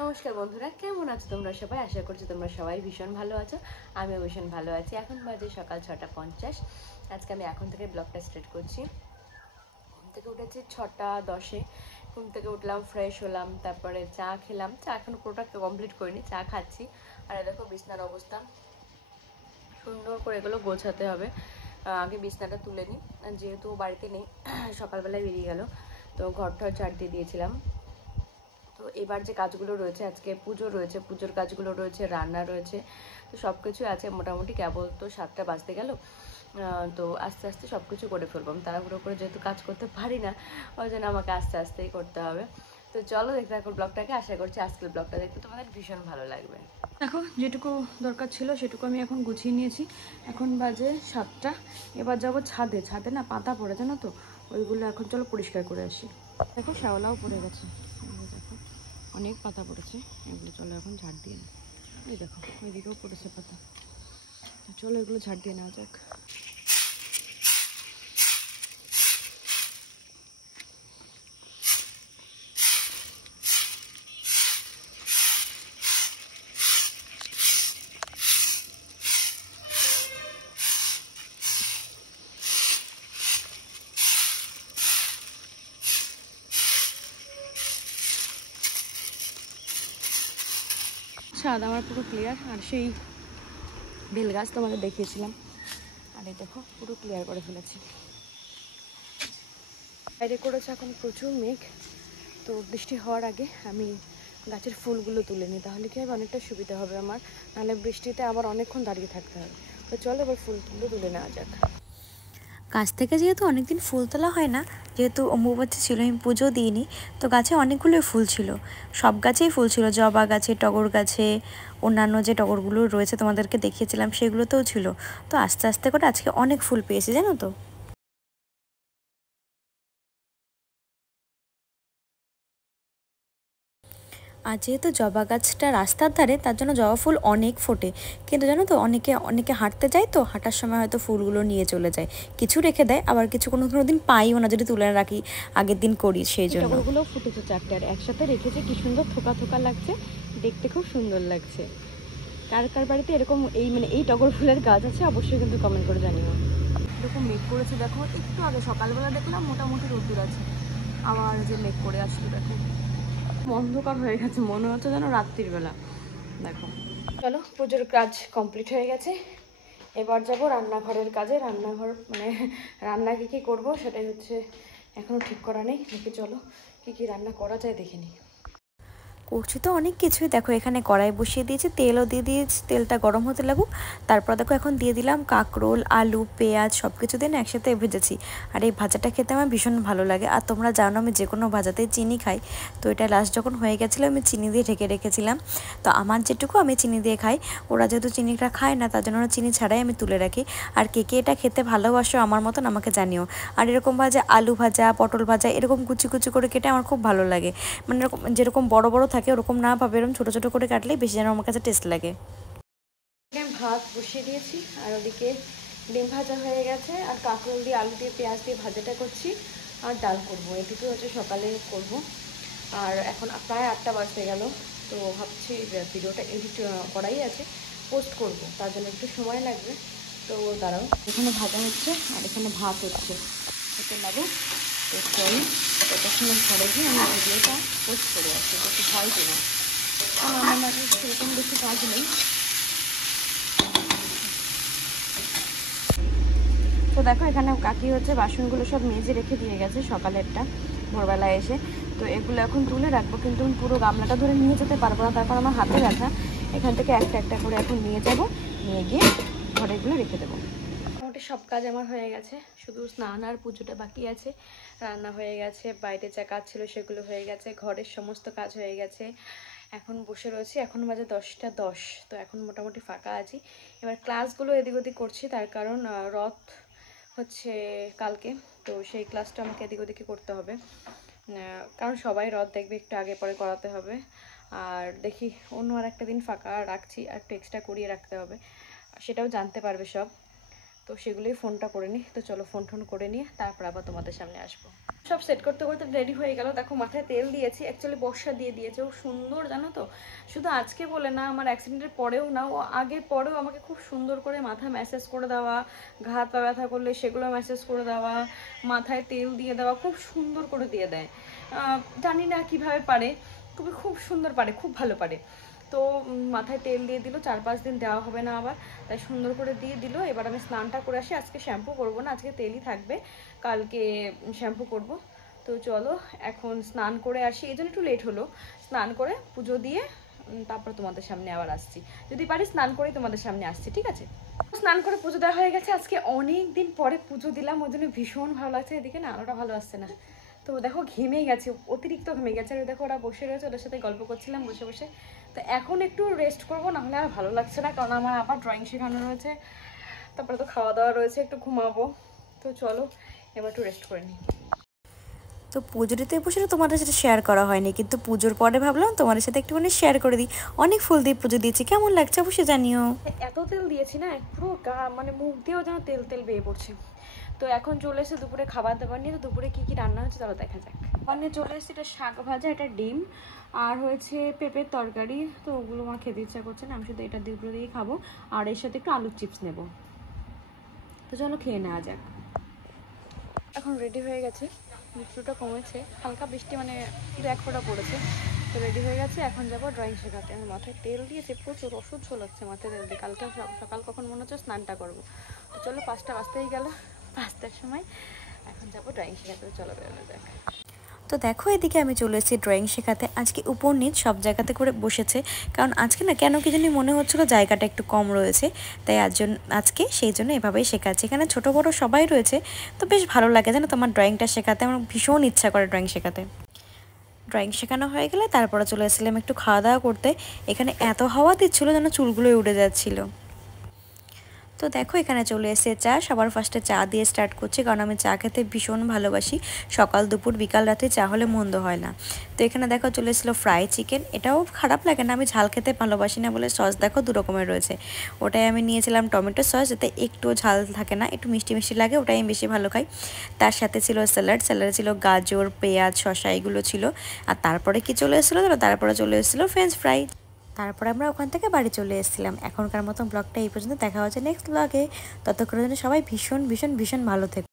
নমস্কার বন্ধুরা, কেমন আছো তোমরা সবাই? আশা করছি তোমরা সবাই ভীষণ ভালো আছো। আমিও ভীষণ ভালো আছি। এখন বাজে সকাল 6:50। আজকে আমি এখন থেকে ব্লগটা স্টার্ট করছি। ঘুম থেকে উঠেছি 6:10-এ। ঘুম থেকে উঠলাম, ফ্রেশ হলাম, তারপরে চা খেলাম। চা এখন পুরোটা কমপ্লিট করিনি, চা খাচ্ছি। আর দেখো বিছনার অবস্থা, সুন্দর করে এগুলো গোছাতে হবে। আগে বিছনাটা তুলে নিই, যেহেতু বাড়িতে নেই, সকালবেলায় বেরিয়ে গেল, তো ঘরটা ঝাড় দিয়ে দিয়েছিলাম। তো এবার যে কাজগুলো রয়েছে, আজকে পুজো রয়েছে, পুজোর কাজগুলো রয়েছে, রান্না রয়েছে, তো সব কিছুই আছে মোটামুটি। কেবল তো 7টা বাজতে গেল, তো আস্তে আস্তে সব কিছু করে ফেলবো। আমি তাড়াহুড়ো করে যেহেতু কাজ করতে পারি না, ওই জন্য আমাকে আস্তে আস্তেই করতে হবে। তো চলো দেখতে থাকো ব্লগটাকে। আশা করছি আজকের ব্লগটা দেখতে তোমাদের ভীষণ ভালো লাগবে। দেখো, যেটুকু দরকার ছিল সেটুকু আমি এখন গুছিয়ে নিয়েছি। এখন বাজে 7টা। এবার যাবো ছাদে। ছাদে না পাতা পড়ে, জানো তো, ওইগুলো এখন চলো পরিষ্কার করে আসি। দেখো শ্যাওলাও পড়ে গেছে, দেখো অনেক পাতা পড়েছে। এগুলো চলো এখন ঝাড় দিয়ে নিই। এই দেখো ওইদিকেও পড়েছে পাতা, তো চলো এগুলো ঝাড় দিয়ে নেওয়া যাক। ছাদ আমার পুরো ক্লিয়ার। আর সেই বেল গাছ তোমাদের দেখিয়েছিলাম, আর এই দেখো পুরো ক্লিয়ার করে ফেলেছি। বাইরে করেছে এখন প্রচুর মেঘ, তো বৃষ্টি হওয়ার আগে আমি গাছের ফুলগুলো তুলে নিই, তাহলে কি হবে, অনেকটা সুবিধা হবে আমার। নাহলে বৃষ্টিতে আবার অনেকক্ষণ দাঁড়িয়ে থাকতে হবে। তো চলো এবার ফুলগুলো তুলে নেওয়া যাক। গাছ থেকে যেহেতু অনেকদিন ফুল তোলা হয় না, যেহেতু অম্বুবাচী ছিল, আমি পুজো দিইনি, তো গাছে অনেকগুলোই ফুল ছিল। সব গাছেই ফুল ছিল, জবা গাছে, টগর গাছে, অন্যান্য যে টগরগুলো রয়েছে তোমাদেরকে দেখিয়েছিলাম সেগুলোতেও ছিল। তো আস্তে আস্তে করে আজকে অনেক ফুল পেয়েছি, জানো তো। আর যেহেতু জবা গাছটা রাস্তার ধারে, তার জন্য জবা ফুল অনেক ফোটে। কিন্তু জানো তো, অনেকে অনেকে হাঁটতে যায়, তো হাঁটার সময় হয়তো ফুলগুলো নিয়ে চলে যায়, কিছু রেখে দেয়, আবার কিছু কোনো কোনো দিন পাইও না যদি তুলে রাখি, আগের দিন করি সেই জন্য। টগরগুলো ফুটেছে 4টে, আর একসাথে রেখেছে, কি সুন্দর থোকা থোকা লাগছে, দেখতে খুব সুন্দর লাগছে। কার কার বাড়িতে এরকম এই টগর ফুলের গাছ আছে অবশ্যই কিন্তু কমেন্ট করে জানিও। এরকম মেঘ করেছে দেখো, একটু আগে সকালবেলা দেখলাম মোটামুটি রোদ্দুর আছে, আবার যে মেঘ করে আসলো দেখো, অন্ধকার হয়ে গেছে, মনে হচ্ছে যেন রাত্রির বেলা। দেখো চলো, পুজোর কাজ কমপ্লিট হয়ে গেছে। এবার যাব রান্নাঘরের কাজে। রান্নাঘর মানে রান্না কী করবো সেটাই হচ্ছে এখনও ঠিক করা নেই। দেখি চলো কী রান্না করা যায় দেখে নিই। করছি তো অনেক কিছুই। দেখো এখানে কড়াই বসিয়ে দিয়েছি, তেলও দিয়ে দিয়েছি, তেলটা গরম হতে লাগুক। তারপর দেখো এখন দিয়ে দিলাম কাঁকরোল, আলু, পেঁয়াজ সব কিছু দিয়ে না একসাথে ভেজেছি। আর এই ভাজাটা খেতে আমার ভীষণ ভালো লাগে। আর তোমরা জানো আমি যে কোনো ভাজাতেই চিনি খাই, তো এটা লাস্ট যখন হয়ে গেছিলো আমি চিনি দিয়ে ঢেকে রেখেছিলাম। তো আমার যেটুকু আমি চিনি দিয়ে খাই, ওরা যেহেতু চিনিটা খায় না, তার জন্য ওরা চিনি ছাড়াই আমি তুলে রাখি। আর কে কে এটা খেতে ভালোবাসো আমার মতন আমাকে জানিও। আর এরকম ভাজা, আলু ভাজা, পটল ভাজা, এরকম কুচি কুচি করে কেটে আমার খুব ভালো লাগে। মানে এরকম যেরকম বড় বড় থাকে ওরকম না পাবে, এরকম ছোটো ছোটো করে কাটলেই বেশি যেন আমার কাছে টেস্ট লাগে। আমি ভাত বসিয়ে দিয়েছি, আর ওদিকে ডিম ভাজা হয়ে গেছে, আর কাঁকরোল দিয়ে আলু দিয়ে পেঁয়াজ দিয়ে ভাজাটা করছি, আর ডাল করবো। এটুকু হচ্ছে সকালে করব। আর এখন প্রায় 8টা বাজতে গেল, তো ভাবছি ভিডিওটা এডিট করাই আছে, পোস্ট করব, তার জন্য একটু সময় লাগবে। তো দাঁড়াও, এখানে ভাজা হচ্ছে আর এখানে ভাত হচ্ছে, খেতে লাগো। তো চলো ততক্ষণ ঘরে গিয়ে আমি ভিডিওটা পোস্ট করে আসছি, একটু ভয় দিলাম, কারণ আমার মাঝে সেরকম বেশি কাজ নেই। তো দেখো এখানে কাকি হচ্ছে বাসনগুলো সব মেজে রেখে দিয়ে গেছে সকালেরটা, ভোরবেলায় এসে। তো এগুলো এখন তুলে রাখবো, কিন্তু আমি পুরো গামলাটা ধরে নিয়ে যেতে পারবো না, তারপর আমার হাতে ব্যথা। এখান থেকে একটা একটা করে এখন নিয়ে যাব, নিয়ে গিয়ে ঘরে এগুলো রেখে দেবো। মোটামুটি সব কাজ আমার হয়ে গেছে, শুধু স্নান আর পুজোটা বাকি আছে। রান্না হয়ে গেছে, বাইরে যা কাজ ছিল সেগুলো হয়ে গেছে, ঘরের সমস্ত কাজ হয়ে গেছে। এখন বসে রয়েছি, এখন বাজে 10টা 10, তো এখন মোটামুটি ফাঁকা আছি। এবার ক্লাসগুলো এদিক ওদিক করছি, তার কারণ রথ হচ্ছে কালকে, তো সেই ক্লাসটা আমাকে এদিক ওদিকে করতে হবে, কারণ সবাই রথ দেখবে, একটু আগে পরে করাতে হবে। আর দেখি অন্য আর একটা দিন ফাঁকা রাখছি, আর একটু এক্সট্রা করিয়ে রাখতে হবে, সেটাও জানতে পারবে সব। তো সেগুলোই ফোনটা করে নিই। তো চলো ফোন টোন করে নিয়ে তারপর আবার তোমাদের সামনে আসবো। সব সেট করতে করতে রেডি হয়ে গেল। দেখো মাথায় তেল দিয়েছি, অ্যাকচুয়ালি বর্ষা দিয়ে দিয়েছে, ও সুন্দর জানো তো, শুধু আজকে বলে না, আমার অ্যাক্সিডেন্টের পরেও না, ও আগে পরেও আমাকে খুব সুন্দর করে মাথা ম্যাসেজ করে দেওয়া, ঘাত পা ব্যথা করলে সেগুলো ম্যাসেজ করে দেওয়া, মাথায় তেল দিয়ে দেওয়া, খুব সুন্দর করে দিয়ে দেয়। জানি না কিভাবে পারে, খুবই খুব সুন্দর পারে, খুব ভালো পারে। তো মাথায় তেল দিয়ে দিল, 4-5 দিন দেওয়া হবে না আবার, তাই সুন্দর করে দিয়ে দিল। এবার আমি স্নানটা করে আসি, আজকে শ্যাম্পু করবো না, আজকে তেলই থাকবে, কালকে শ্যাম্পু করব। তো চলো এখন স্নান করে আসি, এই জন্য একটু লেট হলো। স্নান করে পুজো দিয়ে তারপর তোমাদের সামনে আবার আসছি, যদি পারি স্নান করেই তোমাদের সামনে আসছি, ঠিক আছে? স্নান করে পুজো দেওয়া হয়ে গেছে, আজকে অনেক দিন পরে পুজো দিলাম, ওই জন্য ভীষণ ভালো লাগছে। এদিকে না আলোটা ভালো আসছে না, তো দেখো ঘেমে গেছে, অতিরিক্ত ঘেমে গেছে। আর দেখো ওরা বসে রয়েছে, ওদের সাথে গল্প করছিলাম বসে বসে। তো এখন একটু রেস্ট করবো, নাহলে আর ভালো লাগছে না, কারণ আমার আবার ড্রয়িং শেখানো রয়েছে, তারপরে তো খাওয়া দাওয়া রয়েছে, একটু ঘুমাবো। তো চলো এবার একটু রেস্ট করে নিই। তো পুজোর দিতে বসে তোমাদের সাথে শেয়ার করা হয়নি, কিন্তু পুজোর পরে ভাবলাম তোমাদের সাথে একটুখানি শেয়ার করে দিই। অনেক ফুল দিয়ে পুজো দিয়েছি, কেমন লাগছে অবশ্যই জানিও। এত তেল দিয়েছি না, পুরো গা মানে মুখ দিয়েও যেন তেল তেল বেয়ে পড়ছে। তো এখন চলে এসে দুপুরে খাবার দাবার নিয়ে, তো দুপুরে কী কী রান্না হচ্ছে চলো দেখা যাক। খাবার নিয়ে চলে এসেছি, এটা শাক ভাজা, এটা ডিম, আর হয়েছে পেঁপের তরকারি। তো ওগুলো আমার খেতে ইচ্ছা করছে না, আমি শুধু এটা দুপুরে দিয়েই খাবো, আর এর সাথে একটু আলুর চিপস নেব। তো চলো খেয়ে নেওয়া যাক। এখন রেডি হয়ে গেছে, বৃষ্টিটা কমেছে, হালকা বৃষ্টি মানে 1 ফোঁটা পড়েছে। তো রেডি হয়ে গেছে, এখন যাবো ড্রয়িং শেখাতে। আমি মাথায় তেল দিয়েছে, প্রচুর অসহ্য লাগছে মাথায় তেল দিয়ে। কালকে সকাল কখন মনে হচ্ছে স্নানটা করবো। তো চলো 5টা বাজতেই গেল, 5টার সময় এখন যাবো ড্রয়িং শেখাতে। চলো বেরোনো যাক। তো দেখো এদিকে আমি চলে এসেছি ড্রয়িং শেখাতে। আজকে উপর নিচ সব জায়গাতে করে বসেছে, কারণ আজকে না কেন কি জানি মনে হচ্ছিলো জায়গাটা একটু কম রয়েছে, তাই আজকে সেই জন্য এভাবেই শেখাচ্ছে। এখানে ছোটো বড়ো সবাই রয়েছে, তো বেশ ভালো লাগে জানো তোমার ড্রয়িংটা শেখাতে, আমার ভীষণ ইচ্ছা করে ড্রয়িং শেখাতে। ড্রয়িং শেখানো হয়ে গেলে তারপরে চলে এসেছিলাম একটু খাওয়া দাওয়া করতে। এখানে এত হাওয়া দিচ্ছিলো যেন চুলগুলোই উড়ে যাচ্ছিলো। তো দেখো এখানে চলে এসে চা, সবার ফার্স্টে চা দিয়ে স্টার্ট করছি, কারণ আমি চা খেতে ভীষণ ভালোবাসি। সকাল দুপুর বিকাল রাতে চা হলে মন্দ হয় না। তো এখানে দেখো চলে এসেছিলো ফ্রাই চিকেন, এটাও খারাপ লাগে না, আমি ঝাল খেতে ভালোবাসি না বলে সস দেখো 2 রকমের রয়েছে। ওটাই আমি নিয়েছিলাম টমেটো সস, যাতে একটু ঝাল থাকে না, একটু মিষ্টি মিষ্টি লাগে, ওটাই আমি বেশি ভালো খাই। তার সাথে ছিল স্যালাডে ছিল গাজর, পেঁয়াজ, শসা, এগুলো ছিল। আর তারপরে কি চলে এসেছিলো, তারপরে চলে এসেছিলো ফ্রেঞ্চ ফ্রাই। তারপর আমরা ওখান থেকে বাড়ি চলে এসেছিলাম। এখনকার মতো ব্লগটা এই পর্যন্ত, দেখা হচ্ছে নেক্সট ব্লগে। ততক্ষণের জন্য সবাই ভীষণ ভীষণ ভীষণ ভালো থেকো।